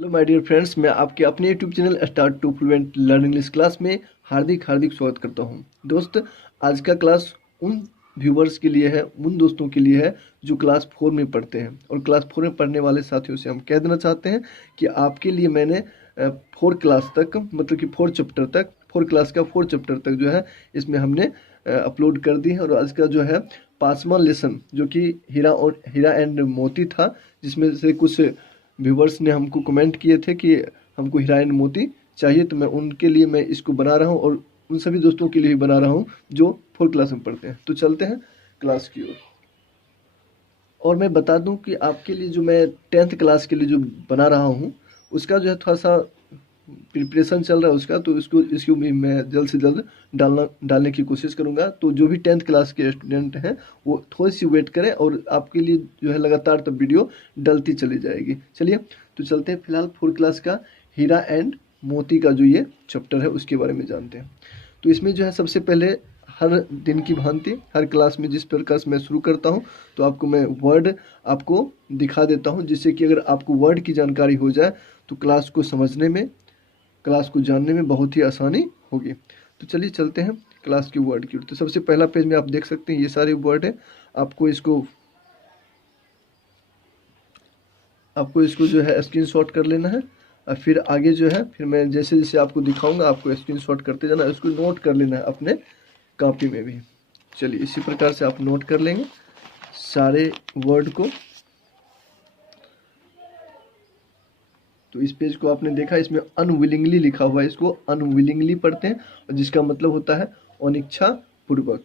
Hello my dear friends, मैं आपके अपने YouTube channel start to fluent learn English class में हार्दिक हार्दिक स्वागत करता हूं। दोस्त, आज का क्लास उन व्यूवर्स के लिए है, उन दोस्तों के लिए है जो क्लास 4 में पढ़ते हैं। और क्लास 4 में पढ़ने वाले साथियों से हम कह देना चाहते हैं कि आपके लिए मैंने 4 क्लास तक, मतलब कि 4 चैप्टर तक, 4 क्लास का 4 चैप्टर तक जो है इसमें हमने अपलोड कर दी है। और आज का जो है 5वां लेसन जो कि हीरा एंड मोती था, जिसमें से कुछ व्यूवर्स ने हमको कमेंट किए थे कि हमको हीरा एंड मोती चाहिए, तो मैं उनके लिए मैं इसको बना रहा हूँ और उन सभी दोस्तों के लिए भी बना रहा हूँ जो 4 क्लास में पढ़ते हैं। तो चलते हैं क्लास की ओर। और मैं बता दूं कि आपके लिए जो मैं 10th क्लास के लिए जो बना रहा हूँ उसका जो है थोड़ा सा प्रिपरेशन चल रहा है उसका, तो इसको भी मैं जल्द से जल्द डालने की कोशिश करूंगा। तो जो भी 10th क्लास के स्टूडेंट हैं वो थोड़ी सी वेट करें और आपके लिए जो है लगातार तब वीडियो डलती चली जाएगी। चलिए तो चलते हैं, फिलहाल 4 क्लास का हीरा एंड मोती का जो ये चैप्टर है उसके बारे में जानते हैं। तो इसमें जो है सबसे पहले हर दिन की भांति हर क्लास में जिस प्रकार से मैं शुरू करता हूँ, तो आपको मैं वर्ड आपको दिखा देता हूँ, जिससे कि अगर आपको वर्ड की जानकारी हो जाए तो क्लास को समझने में, क्लास को जानने में बहुत ही आसानी होगी। तो चलिए चलते हैं क्लास की वर्ड की ओर। तो सबसे पहला पेज में आप देख सकते हैं ये सारे वर्ड है। आपको इसको जो है स्क्रीनशॉट कर लेना है। और फिर आगे जो है फिर मैं जैसे जैसे आपको दिखाऊंगा आपको स्क्रीनशॉट करते जाना है, उसको नोट कर लेना है अपने कॉपी में भी। चलिए इसी प्रकार से आप नोट कर लेंगे सारे वर्ड को। तो इस पेज को आपने देखा, इसमें अनविलिंगली लिखा हुआ है, इसको अनविलिंगली पढ़ते हैं और जिसका मतलब होता है अनिच्छा पूर्वक।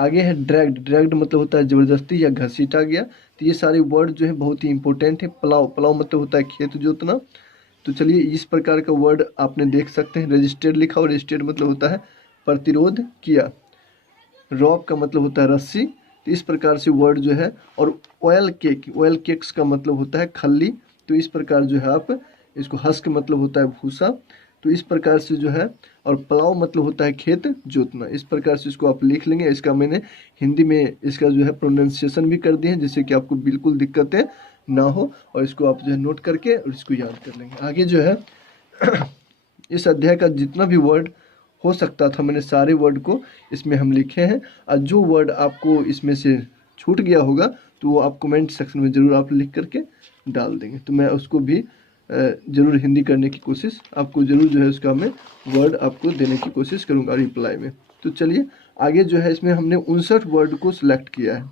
आगे है ड्रैग्ड। ड्रैग्ड मतलब होता है जबरदस्ती या घसीटा गया। तो ये सारे वर्ड जो है बहुत ही इंपॉर्टेंट है। प्लाव, प्लाव मतलब होता है खेत जोतना। तो चलिए इस प्रकार का वर्ड आपने देख सकते हैं। रजिस्टर्ड लिखा, और रजिस्टर्ड मतलब होता है प्रतिरोध किया। रॉक का मतलब होता है रस्सी। तो इस प्रकार से वर्ड जो है। और ऑयल केक, ऑयल केक्स का मतलब होता है खल्ली। तो इस प्रकार जो है आप इसको, हस्क मतलब होता है भूसा। तो इस प्रकार से जो है, और प्लाव मतलब होता है खेत जोतना। इस प्रकार से इसको आप लिख लेंगे। इसका मैंने हिंदी में इसका जो है प्रोनाउंसिएशन भी कर दिए हैं, जिससे कि आपको बिल्कुल दिक्कतें ना हो। और इसको आप जो है नोट करके और इसको याद कर लेंगे। आगे जो है इस अध्याय का जितना भी वर्ड हो सकता था मैंने सारे वर्ड को इसमें हम लिखे हैं। और जो वर्ड आपको इसमें से छूट गया होगा तो वो आप कमेंट सेक्शन में ज़रूर आप लिख करके डाल देंगे। तो मैं उसको भी ज़रूर हिंदी करने की कोशिश आपको ज़रूर जो है उसका मैं वर्ड आपको देने की कोशिश करूँगा रिप्लाई में। तो चलिए आगे जो है, इसमें हमने 59 वर्ड को सिलेक्ट किया है।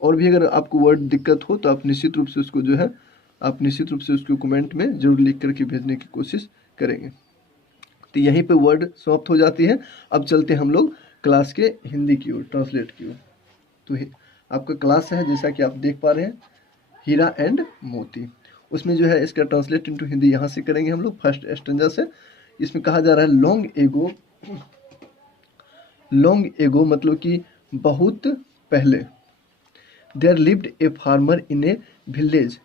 और भी अगर आपको वर्ड दिक्कत हो तो आप निश्चित रूप से उसको जो है, आप निश्चित रूप से उसको कमेंट में ज़रूर लिख करके भेजने की कोशिश करेंगे। तो यहीं पे वर्ड समाप्त हो जाती है। अब चलते हैं हम लोग क्लास के हिंदी की ओर, ट्रांसलेट की ओर। तो आपका क्लास है जैसा कि आप देख पा रहे हैं, हीरा एंड मोती। उसमें जो है इसका ट्रांसलेट इनटू हिंदी यहाँ से करेंगे हम लोग फर्स्ट स्टैंजा से। इसमें कहा जा रहा है लॉन्ग एगो। लॉन्ग एगो मतलब कि बहुत पहले। There lived a farmer in a village.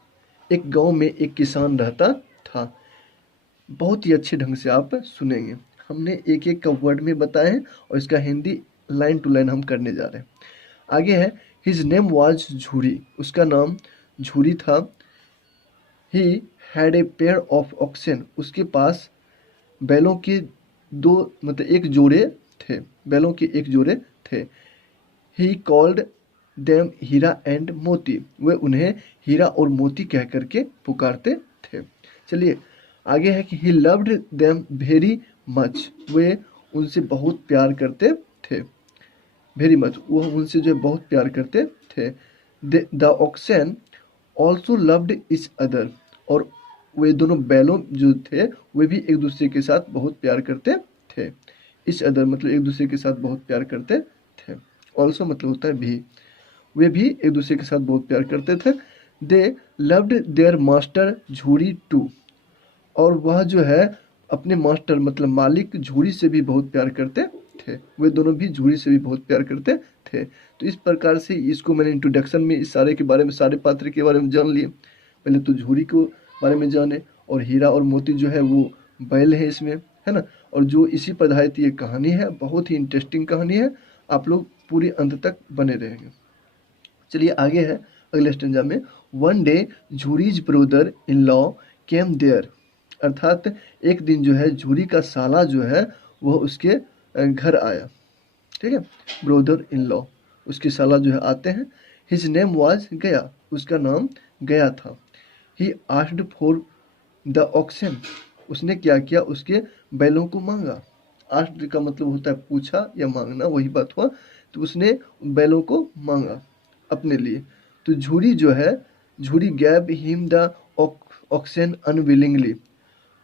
एक गांव में एक किसान रहता था। बहुत ही अच्छे ढंग से आप सुनेंगे। हमने एक एक का वर्ड में बताए हैं और इसका हिंदी लाइन टू लाइन हम करने जा रहे हैं। आगे है हिज नेम वाज झूरी। उसका नाम झूरी था। He had a pair of oxen. उसके पास बैलों के दो, मतलब एक जोड़े थे, बैलों के एक जोड़े थे। He called them Hira and Moti. वे उन्हें हीरा और मोती कह करके पुकारते थे। चलिए आगे है कि he loved them very much. वे उनसे बहुत प्यार करते थे। वेरी मच, वो उनसे जो है बहुत प्यार करते थे। The oxen also loved each other. और वे दोनों बैलों जो थे वे भी एक दूसरे के साथ बहुत प्यार करते थे। इच अदर मतलब एक दूसरे के साथ बहुत प्यार करते थे। ऑल्सो मतलब होता है भी। वे भी एक दूसरे के साथ बहुत प्यार करते थे। They loved their master Jhuri too. और वह जो है अपने मास्टर मतलब मालिक झूरी से भी बहुत प्यार करते थे। वे दोनों भी झूरी से भी बहुत प्यार करते थे। तो इस प्रकार से इसको मैंने इंट्रोडक्शन में इस सारे के बारे में, सारे पात्र के बारे में जान लिए। पहले तो झूरी को बारे में जाने, और हीरा और मोती जो है वो बैल है इसमें, है ना। और जो इसी पर आधारित ये कहानी है, बहुत ही इंटरेस्टिंग कहानी है। आप लोग पूरी अंत तक बने रहेंगे। चलिए आगे है अगले स्टेंजा में। One day Jhuri's brother in law came there. अर्थात एक दिन जो है झूरी का साला जो है वह उसके घर आया, ठीक है, ब्रदर इन लॉ, उसके साला जो है आते हैं। हिज नेम वाज गया, उसका नाम गया था। He asked for the auction, उसने क्या किया, उसके बैलों को मांगा। आस्क्ड का मतलब होता है पूछा या मांगना, वही बात हुआ। तो उसने बैलों को मांगा अपने लिए। तो झूरी जो है, झूरी गैब हिम द ऑक्सन अनविलिंगली,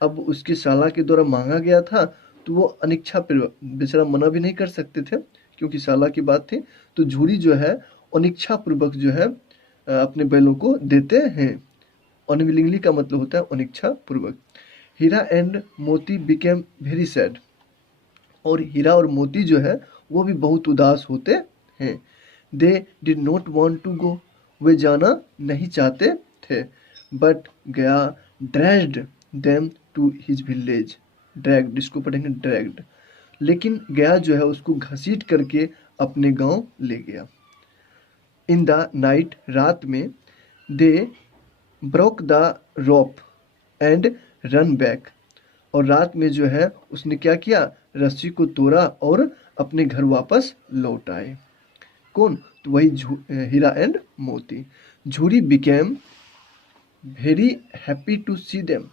अब उसकी साला के द्वारा मांगा गया था, तो वो अनिच्छा बेचारा मना भी नहीं कर सकते थे क्योंकि साला की बात थी। तो झूरी जो है अनिच्छा पूर्वक जो है अपने बैलों को देते हैं। अनविलिंगली का मतलब होता है अनिच्छा पूर्वक। हीरा एंड मोती बिकेम वेरी सैड, और हीरा और मोती जो है वो भी बहुत उदास होते हैं। They did not want to go, वे जाना नहीं चाहते थे। But Gaya dragged them to his village, dragged इसको पढ़ेंगे ड्रैग्ड, लेकिन गया जो है उसको घसीट करके अपने गांव ले गया। इन द नाइट, रात में, they broke the rope and run back, और रात में जो है उसने क्या किया, रस्सी को तोड़ा और अपने घर वापस लौट आए। कौन, तो वही Heera and Moti. Jhuri became very happy to see them,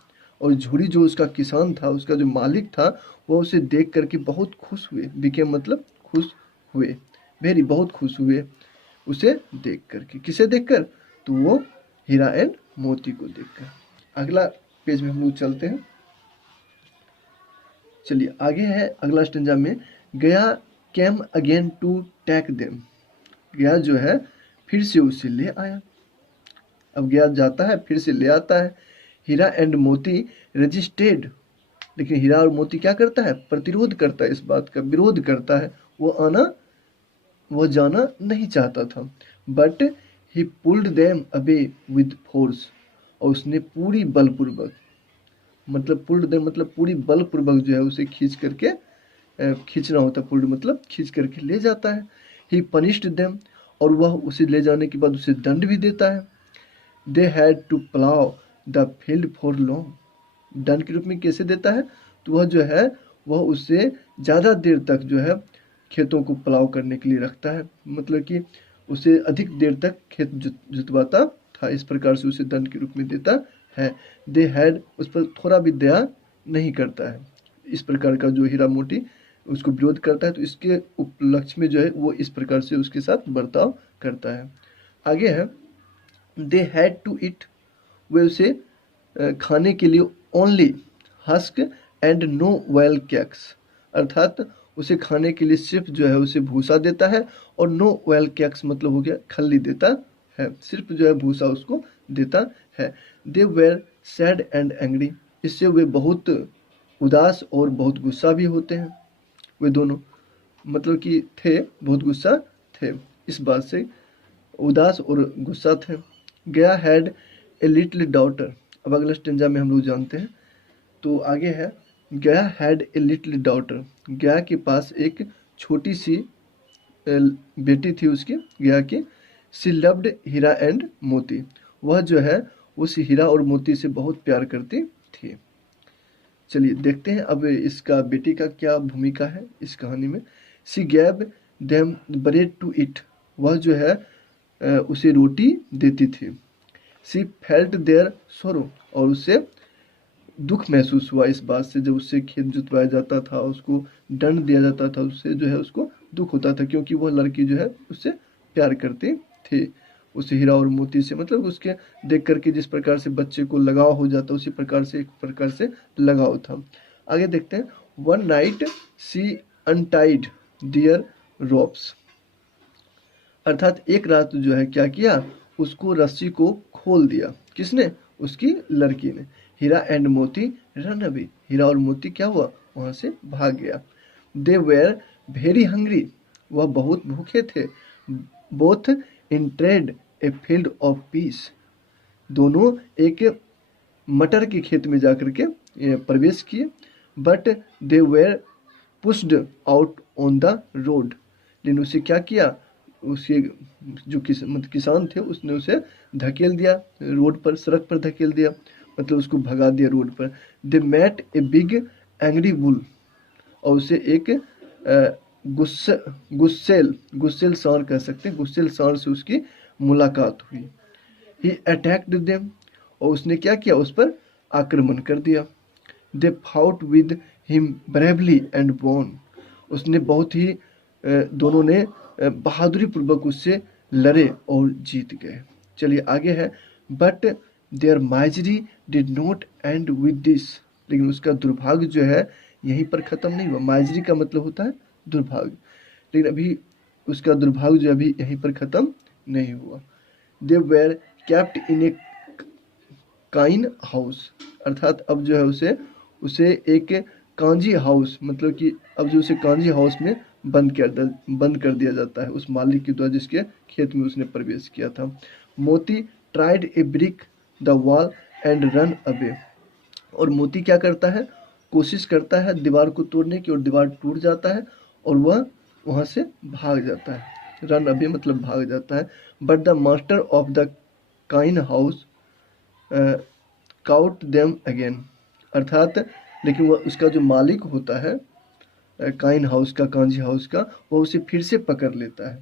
और झूरी जो उसका किसान था, उसका जो मालिक था, वो उसे देख करके बहुत खुश हुए। बिकेम मतलब खुश हुए, वेरी बहुत खुश हुए उसे देख करके। किसे देखकर, तो वो हीरा एंड मोती को देखकर। अगला पेज में हम लोग चलते हैं। चलिए आगे है अगला स्टेंजा में, गया came again to take them, गया जो है फिर से उसे ले आया। अब गया जाता है फिर से ले आता है। हीरा एंड मोती रजिस्टेड, लेकिन हीरा और मोती क्या करता है, प्रतिरोध करता है, इस बात का विरोध करता है, वो जाना नहीं चाहता था। But he pulled them away with force, और उसने पूरी बलपूर्वक, मतलब पुल्ड देम मतलब पूरी बलपूर्वक जो है उसे खींच करके, खींचना होता है, पुल्ड मतलब खींच करके ले जाता है। ही पनिश्ड देम, और वह उसे ले जाने के बाद उसे दंड भी देता है। They had to plough the field for long, दंड के रूप में कैसे देता है, तो वह जो है वह उससे ज़्यादा देर तक जो है खेतों को प्लाव करने के लिए रखता है, मतलब कि उसे अधिक देर तक खेत जुतवाता था, इस प्रकार से उसे दंड के रूप में देता है। दे हैड, उस पर थोड़ा भी दया नहीं करता है, इस प्रकार का जो हीरा मोती उसको विरोध करता है, तो इसके उपलक्ष्य में जो है वो इस प्रकार से उसके साथ बर्ताव करता है। आगे है, दे हैड टू ईट, वे उसे खाने के लिए only husk and no well cakes, अर्थात उसे खाने के लिए सिर्फ जो है उसे भूसा देता है, और नो वेल कैक्स मतलब हो गया खल्ली देता है, सिर्फ जो है भूसा उसको देता है। They were sad and angry, इससे वे बहुत उदास और बहुत गुस्सा भी होते हैं, वे दोनों मतलब कि थे, बहुत गुस्सा थे, इस बात से उदास और गुस्सा थे। गया हैड ए लिटिल डॉटर, अब अगला स्टेंजा में हम लोग जानते हैं। तो आगे है, गया हैड ए लिटिल डॉटर, गया के पास एक छोटी सी बेटी थी उसकी, गया की। सी लव्ड हीरा एंड मोती, वह जो है उस हीरा और मोती से बहुत प्यार करती थी। चलिए देखते हैं अब इसका बेटी का क्या भूमिका है इस कहानी में। She gave them bread to eat, वह जो है उसे रोटी देती थी। सी फेल्ट देयर सोरो, और उसे दुख महसूस हुआ इस बात से, जब उससे खेत जुतवाया जाता था, उसको दंड दिया जाता था, उससे जो है उसको दुख होता था, क्योंकि वह लड़की जो है उससे प्यार करती थी, उस हीरा और मोती से, मतलब उसके देख करके जिस प्रकार से बच्चे को लगाव हो जाता, उसी प्रकार से एक प्रकार से लगाव था। आगे देखते हैं, वन नाइट सी अनटाइड डियर रोप्स, अर्थात एक रात जो है क्या किया, उसको रस्सी को खोल दिया, किसने, उसकी लड़की ने। हीरा एंड मोती रन अवे, हीरा और मोती क्या हुआ, वहां से भाग गया। दे वेर वेरी हंग्री, वह बहुत भूखे थे। Both in trade a field of peace, दोनों एक मटर के खेत में जाकर के प्रवेश किए। But they were pushed out on the road, लेकिन उसे क्या किया, उसके जो किसान थे उसने उसे धकेल दिया, रोड पर, सड़क पर धकेल दिया। मतलब उसको भगा दिया रोड पर। They met a big angry bull, और उसे एक गुस्सेल सांड कह सकते हैं, गुस्सेल सांड से उसकी मुलाकात हुई। ही अटैक्ड देम, और उसने क्या किया, उस पर आक्रमण कर दिया। They fought with him bravely and won, उसने बहुत ही दोनों ने बहादुरी पूर्वक उससे लड़े और जीत गए। चलिए आगे है, but their misery did not end with this, लेकिन उसका दुर्भाग्य जो है यहीं पर खत्म नहीं हुआ। माइजरी का मतलब होता है दुर्भाग्य, लेकिन अभी उसका दुर्भाग्य जो अभी यहीं पर खत्म नहीं हुआ। They were kept in a kine house, अर्थात अब जो है उसे उसे एक कांजी हाउस, मतलब कि अब जो उसे कांजी हाउस में बंद कर दिया जाता है उस मालिक के द्वारा जिसके खेत में उसने प्रवेश किया था। मोती tried A brick the wall and run away, और मोती क्या करता है, कोशिश करता है दीवार को तोड़ने की, और दीवार टूट जाता है और वह वहां से भाग जाता है। रन अवे मतलब भाग जाता है। But the master of the kine house caught them again, अर्थात लेकिन वह उसका जो मालिक होता है काइन हाउस का, कांजी हाउस का, वह उसे फिर से पकड़ लेता है।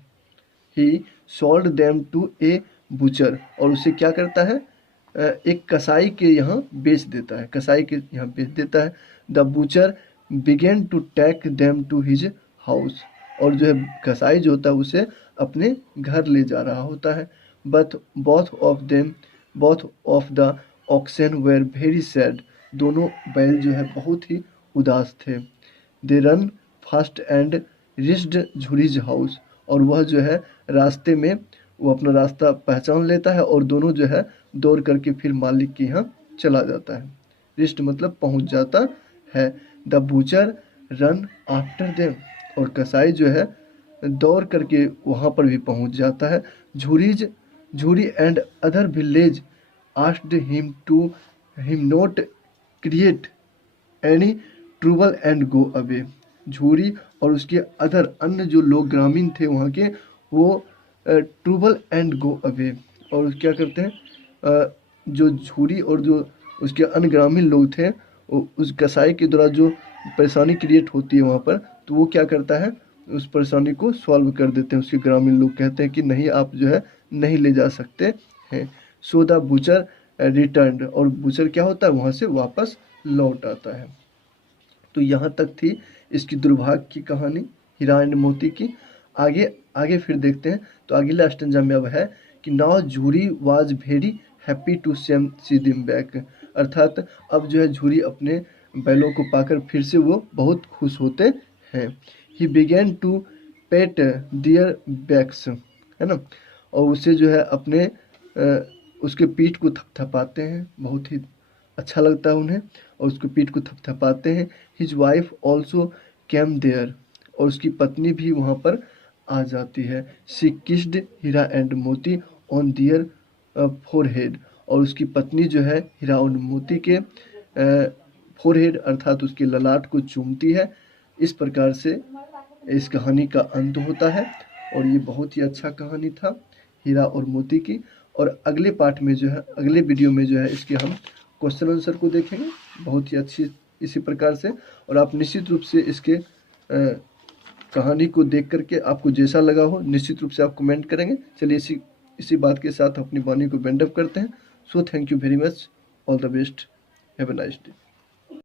He sold them to a butcher, और उसे क्या करता है, एक कसाई के यहाँ बेच देता है, कसाई के यहाँ बेच देता है। The butcher began to take them to his house, और जो है कसाई जो होता है उसे अपने घर ले जा रहा होता है। But both of the oxen were very sad, दोनों बैल जो है बहुत ही उदास थे। They run fast and reached Jhuri's house, और वह जो है रास्ते में वो अपना रास्ता पहचान लेता है और दोनों जो है दौड़ करके फिर मालिक के यहाँ चला जाता है। रिस्ट मतलब पहुंच जाता है। The butcher run after them, और कसाई जो है दौड़ करके वहाँ पर भी पहुंच जाता है। Jhuri and other village asked him not create any trouble and go away, Jhuri और उसके अदर अन्य जो लोग ग्रामीण थे वहाँ के, वो ट्रूबल एंड गो अवे, और क्या करते हैं, जो झूरी और जो उसके अन्य ग्रामीण लोग थे, उस कसाई के द्वारा जो परेशानी क्रिएट होती है वहाँ पर, तो वो क्या करता है, उस परेशानी को सॉल्व कर देते हैं। उसके ग्रामीण लोग कहते हैं कि नहीं, आप जो है नहीं ले जा सकते हैं। सो द बुचर रिटर्न, और बुचर क्या होता है, वहाँ से वापस लौट आता है। तो यहाँ तक थी इसकी दुर्भाग्य की कहानी, हीरा एंड मोती की। आगे फिर देखते हैं। तो अगला स्टेंजा में अब है कि now Jhuri was very happy to see them back, अर्थात अब जो है झूरी अपने बैलों को पाकर फिर से वो बहुत खुश होते हैं। He began to pet their backs, है ना, और उसे जो है अपने उसके पीठ को थपथपाते हैं, बहुत ही अच्छा लगता है उन्हें, और उसके पीठ को थपथपाते हैं। His wife also came there, और उसकी पत्नी भी वहाँ पर आ जाती है। She kissed Hira and Moti on their forehead, और उसकी पत्नी जो है हीरा और मोती के फोरहेड अर्थात उसके ललाट को चूमती है। इस प्रकार से इस कहानी का अंत होता है, और ये बहुत ही अच्छा कहानी था हीरा और मोती की। और अगले पार्ट में जो है, अगले वीडियो में जो है, इसके हम क्वेश्चन आंसर को देखेंगे बहुत ही अच्छी इसी प्रकार से। और आप निश्चित रूप से इसके कहानी को देख करके आपको जैसा लगा हो निश्चित रूप से आप कमेंट करेंगे। चलिए इसी बात के साथ अपनी वाणी को बेंड अप करते हैं। So thank you very much, all the best, have a nice day.